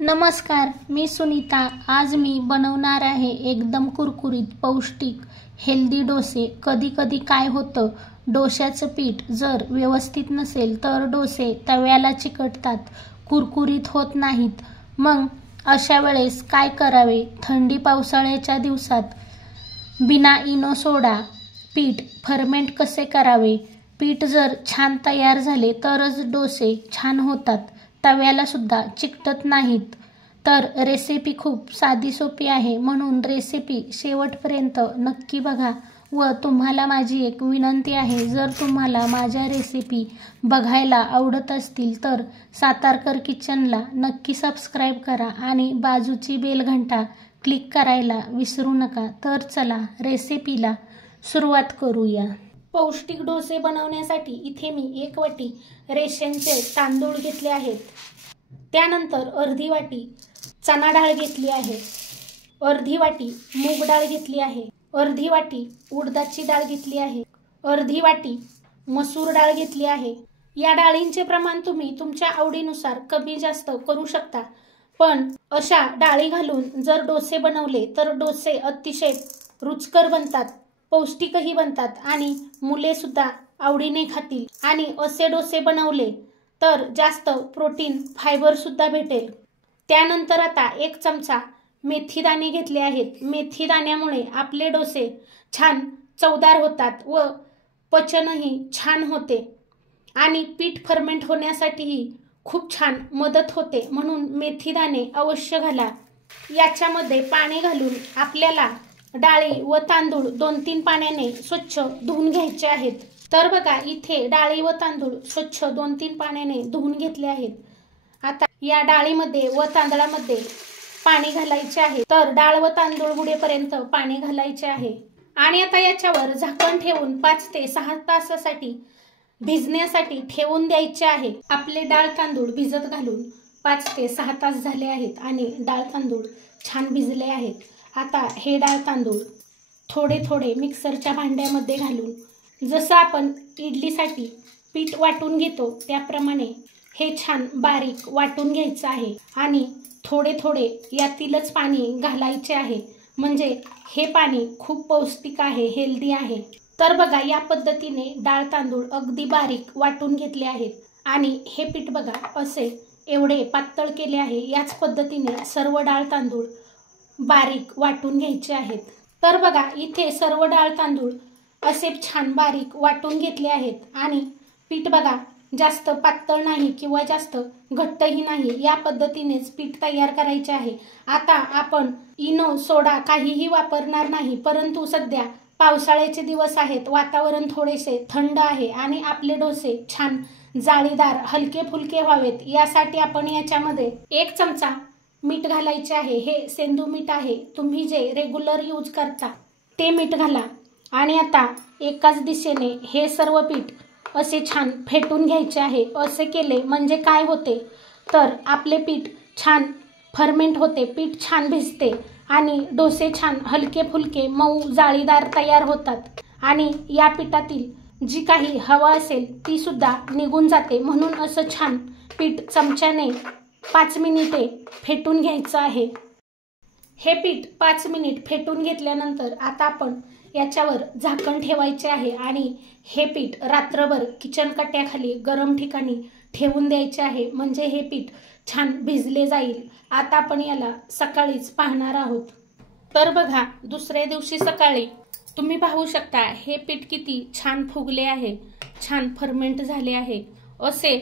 नमस्कार, मी सुनीता। आज मी बनवणार आहे एकदम कुरकुरीत पौष्टिक हेल्दी डोसे। कधी कधी काय होतं, डोश्याचं पीठ जर व्यवस्थित नसेल तर डोसे तव्याला चिकटतात, कुरकुरीत होत नाहीत। मग अशा वेळेस काय करावे? थंडी पावसाळ्याच्या दिवसात बिना इनो सोडा पीठ फर्मेंट कसे करावे? पीठ जर छान तयार झाले तरच डोसे छान होतात, तव्याला सुद्धा चिकटत नाहीत। तर रेसिपी खूप साधी सोपी आहे, म्हणून रेसिपी शेवटपर्यंत नक्की बघा। व तुम्हाला माझी एक विनंती आहे, जर तुम्हाला माझ्या रेसिपी बघायला आवडत असतील तर सातारकर किचनला नक्की सबस्क्राईब करा आणि बाजूची बेल घंटा क्लिक करायला विसरू नका। तर चला रेसिपीला सुरुवात करूया। पौष्टिक डोसे बनवण्यासाठी इथे मी 1 वाटी रेशनचे तांदूळ घेतले आहेत। त्यानंतर अर्धी वाटी चना डाळ घेतली आहे, अर्धी वाटी मूग डाळ घेतली आहे, अर्धी वाटी उडदाची डाळ घेतली आहे, अर्धी वाटी मसूर डाळ घेतली आहे। या डाळींचे प्रमाण तुम्ही तुमच्या आवडीनुसार कमी जास्त करू शकता, पण अशा डाळी घालून जर डोसे बनवले तर डोसे अतिशय रुचकर बनतात, पौष्टिकही बनतात आणि मुले सुद्धा आवडीने खातील। आणि असे डोसे बनवले तर जास्त प्रोटीन फायबर सुद्धा भेटेल। त्यानंतर आता 1 चमचा मेथी दाणे घेतले आहेत। मेथी दाण्यामुळे आपले डोसे छान चवदार होतात व पचनही छान होते आणि पीठ फर्मेंट होण्यासाठीही खूप छान मदत होते, म्हणून मेथी दाणे अवश्य घाला। याच्यामध्ये पाणी घालून आपल्याला डाळी व तांदूळ 2-3 पाण्याने स्वच्छ धुवून घ्यायचे आहेत। तर बघा, इथे डाळी व तांदूळ स्वच्छ 2-3 पाण्याने धुवून घेतले आहेत। आता या डाळीमध्ये व तांदळामध्ये पाणी घालायचे आहे, तर डाळ व तांदूळ बुडेपर्यंत पाणी घालायचे आहे। आणि आता याच्यावर झाकण ठेवून 5 ते 6 तासासाठी भिजण्यासाठी ठेवून द्यायचे आहे। आपले डाळ तांदूळ भिजत घालून 5 ते 6 तास झाले आहेत आणि डाळ तांदूळ छान भिजले आहेत। आता हे डाळ तांदूळ थोडे थोडे मिक्सरच्या भांड्यामध्ये घालून जसं आपण इडलीसाठी पीठ वाटून घेतो त्याप्रमाणे हे छान बारीक वाटून घ्यायचं आहे आणि थोडे थोडे यातीलच पाणी घालायचे आहे, म्हणजे हे पाणी खूप पौष्टिक आहे, हेल्दी आहे। तर बघा, या पद्धतीने डाळ तांदूळ अगदी बारीक वाटून घेतले आहेत आणि हे पीठ बघा असे एवढे पातळ केले आहे। याच पद्धतीने सर्व डाळ तांदूळ बारीक वाटून घ्यायचे आहेत। तर बघा, इथे सर्व डाळ तांदूळ असे छान बारीक वाटून घेतले आहेत आणि पीठ बघा जास्त पातळ नाही किंवा जास्त घट्टही नाही, या पद्धतीनेच पीठ तयार करायचे आहे। आता आपण इनो सोडा काहीही वापरणार नाही, परंतु सध्या पावसाळ्याचे दिवस आहेत, वातावरण थोडेसे थंड आहे आणि आपले डोसे छान जाळीदार हलके फुलके व्हावेत, यासाठी आपण याच्यामध्ये 1 चमचा मीठ घालायचे आहे। हे सेंधू मीठ आहे, तुम्ही जे रेग्युलर यूज करता ते मीठ घाला। आणि आता एकाच दिशेने हे सर्व पीठ असे छान फेटून घ्यायचे आहे। असे केले म्हणजे काय होते, तर आपले पीठ छान फर्मेंट होते, पीठ छान भिजते आणि डोसे छान हलके फुलके मऊ जाळीदार तयार होतात आणि या पिठातील जी काही हवा असेल ती सुद्धा निघून जाते, म्हणून असं छान पीठ चमच्याने 5 मिनिटे फेटून घ्यायचं आहे। हे पीठ 5 मिनिट फेटून घेतल्यानंतर आता आपण याच्यावर झाकण ठेवायचे आहे आणि हे पीठ रात्रभर किचन कट्ट्याखाली गरम ठिकाणी ठेवून द्यायचे आहे, म्हणजे हे पीठ छान भिजले जाईल। आता आपण याला सकाळीच पाहणार आहोत। तर बघा, दुसऱ्या दिवशी सकाळी तुम्ही पाहू शकता हे पीठ किती छान फुगले आहे, छान फर्मेंट झाले आहे। असे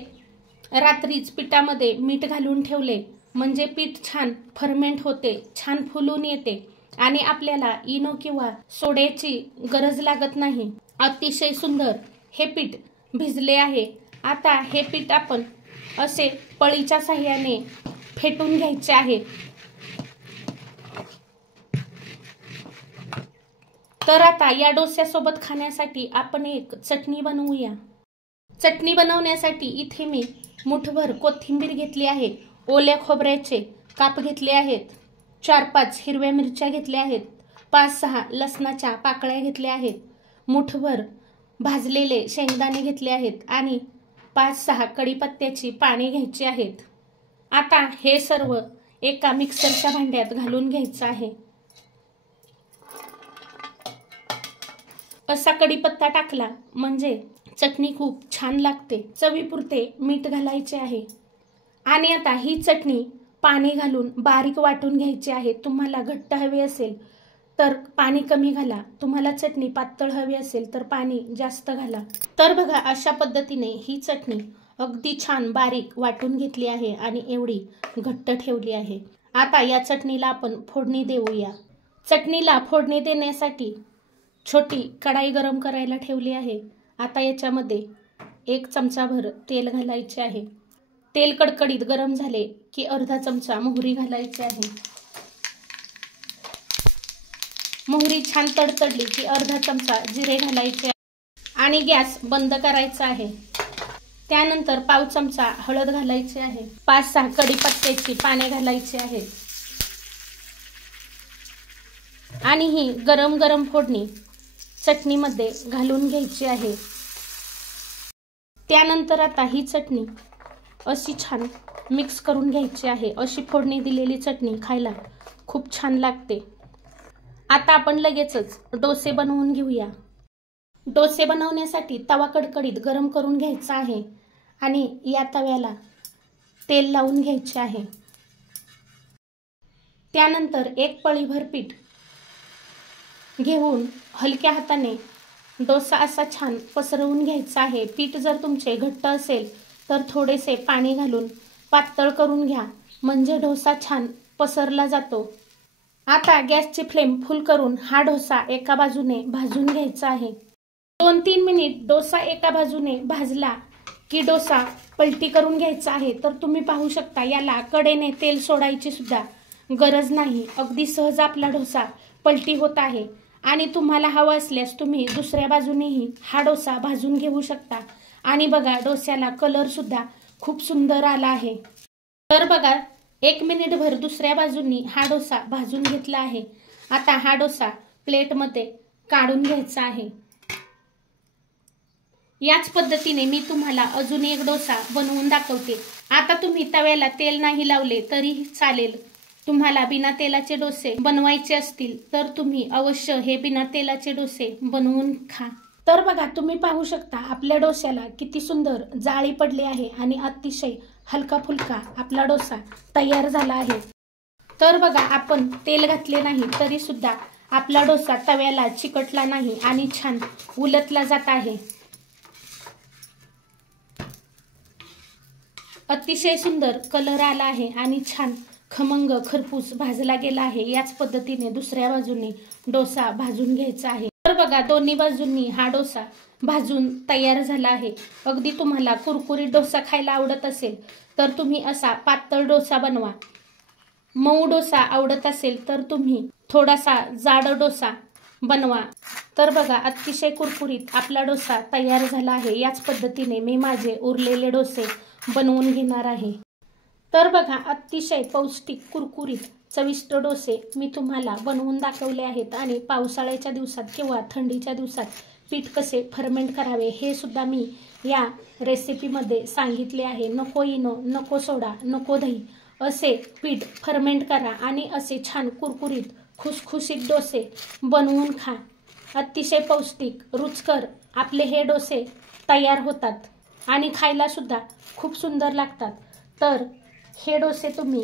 रात्रीच पिठामध्ये मीठ घालून ठेवले म्हणजे पीठ छान फर्मेंट होते, छान फुलून येते आणि आपल्याला इनो किंवा सोड्याची गरज लागत नाही। अतिशय सुंदर हे पीठ भिजले आहे। आता हे पीठ आपण असे पळीच्या साहाय्याने फेटून घ्यायचे आहे। तर आता या डोस्यासोबत खाण्यासाठी आपण एक चटणी बनवूया। चटणी बनवण्यासाठी इथे मी मुठभर कोथिंबीर घेतली आहे, ओल्या खोबऱ्याचे काप घेतले आहेत, 4-5 हिरव्या मिरच्या घेतल्या आहेत, 5-6 लसणाच्या पाकळ्या घेतल्या आहेत, मुठभर भाजलेले शेंगदाणे घेतले आहेत आणि 5-6 कढीपत्त्याची पाने घ्यायची आहेत आता हे सर्व एका मिक्सरच्या भांड्यात घालून घ्यायचं आहे। असा कढीपत्ता टाकला म्हणजे चटणी खूप छान लागते। चवीपुरते मीठ घालायचे आहे आणि आता ही चटणी पाणी घालून बारीक वाटून घ्यायची आहे। तुम्हाला घट्ट हवी असेल तर पाणी कमी घाला, तुम्हाला चटणी पातळ हवी असेल तर पाणी जास्त घाला। तर बघा अशा पद्धतीने ही चटणी अगदी छान बारीक वाटून घेतली आहे आणि एवढी घट्ट ठेवली आहे। आता या चटणीला आपण फोडणी देऊया। चटणीला फोडणी देण्यासाठी छोटी कढाई गरम करायला ठेवली आहे। आता याच्यामध्ये 1 चमचाभर तेल घालायचे आहे। तेल कडकडीत गरम झाले की अर्धा चमचा मोहरी घालायची आहे। मोहरी छान तडतडली की अर्धा चमचा जिरे घालायचे आणि गॅस बंद करायचा आहे। त्यानंतर पाव चमचा हळद घालायची आहे। 5-6 कढीपत्त्याची पाने घालायची आहे आणि ही गरम गरम फोडणी चटणीमध्ये घालून घ्यायची आहे। त्यानंतर आता ही चटणी अशी छान मिक्स करून घ्यायची आहे। अशी फोडणी दिलेली चटणी खायला खूप छान लागते। आता आपण लगेचच डोसे बनवून घेऊया। डोसे बनवण्यासाठी तवा कडकडीत गरम करून घ्यायचा आहे आणि या तव्याला तेल लावून घ्यायचे आहे। त्यानंतर 1 पळीभर पीठ घेऊन हलक्या हाताने डोसा असा छान पसरवून घ्यायचा आहे। पीठ जर तुमचे घट्ट असेल तर थोडेसे पाणी घालून पातळ करून घ्या, म्हणजे डोसा छान पसरला जातो। आता गॅसची फ्लेम फुल करून हा डोसा एका बाजूने भाजून घ्यायचा आहे। 2-3 मिनिट डोसा एका बाजूने भाजला की डोसा पलटी करून घ्यायचा आहे। तर तुम्ही पाहू शकता याला कडेने तेल सोडायची सुद्धा गरज नाही, अगदी सहज आपला डोसा पलटी होत आहे। आणि तुम्हाला हवा असल्यास तुम्ही दुसऱ्या बाजूनेही हा डोसा भाजून घेऊ शकता आणि बघा डोस्याला कलर सुद्धा खूप सुंदर आला आहे। तर बघा 1 मिनिटभर दुसऱ्या बाजूनी हा डोसा भाजून घेतला आहे। आता हा डोसा प्लेटमध्ये काढून घ्यायचा आहे। याच पद्धतीने मी तुम्हाला अजून एक डोसा बनवून दाखवते। आता तुम्ही तव्याला तेल नाही लावले तरी चालेल, तुम्हाला बिना तेलाचे डोसे बनवायचे असतील तर तुम्ही अवश्य हे बिना तेलाचे डोसे बनवून खा। तर बघा तुम्ही पाहू शकता आपल्या डोस्याला किती सुंदर जाळी पडली आहे आणि अतिशय हलका फुलका आपला डोसा तयार झाला आहे। तर बघा आपण तेल घातले नाही तरी सुद्धा आपला डोसा तव्याला चिकटला नाही आणि छान उलटला जात आहे। अतिशय सुंदर कलर आला आहे आणि छान खमंग खरपूस भाजला गेला आहे। याच पद्धतीने दुसऱ्या बाजूने डोसा भाजून घ्यायचा आहे। तर बघा दोन्ही बाजूंनी हा डोसा भाजून तयार झाला आहे। अगदी तुम्हाला कुरकुरीत डोसा खायला आवडत असेल तर तुम्ही असा पातळ डोसा बनवा। मऊ डोसा आवडत असेल तर तुम्ही थोडासा जाड डोसा बनवा। तर बघा अतिशय कुरकुरीत आपला डोसा तयार झाला आहे। याच पद्धतीने मी माझे उरलेले डोसे बनवून घेणार आहे। तर बघा अतिशय पौष्टिक कुरकुरीत चविष्ट डोसे मी तुम्हाला बनवून दाखवले आहेत आणि पावसाळ्याच्या दिवसात किंवा थंडीच्या दिवसात पीठ कसे फर्मेंट करावे हे सुद्धा मी या रेसिपीमध्ये सांगितले आहे। नको इनो, नको सोडा, नको दही असे पीठ फर्मेंट करा आणि असे छान कुरकुरीत खुसखुशीत डोसे बनवून खा। अतिशय पौष्टिक रुचकर आपले हे डोसे तयार होतात आणि खायला सुद्धा खूप सुंदर लागतात। तर हे डोसे तुम्ही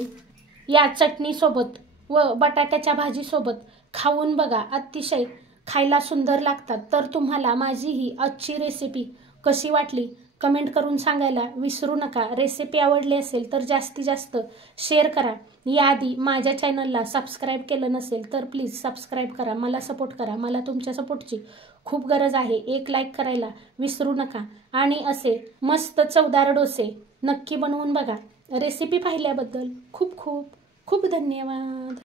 या चटणी सोबत व बटाट्याच्या भाजी सोबत खाऊन बघा, अतिशय खायला सुंदर लागतात। तर तुम्हाला माझी ही आजची रेसिपी कशी वाटली कमेंट करून सांगायला विसरू नका। रेसिपी आवडली असेल तर जास्तीत जास्त शेअर करा। याआधी माझ्या चॅनलला सबस्क्राईब केलं नसेल तर प्लीज सबस्क्राईब करा, मला सपोर्ट करा। मला तुमच्या सपोर्टची खूप गरज आहे। एक लाईक करायला विसरू नका आणि असे मस्त चवदार डोसे नक्की बनवून बघा। रेसिपी पाहिल्याबद्दल खूप खूप खूप धन्यवाद।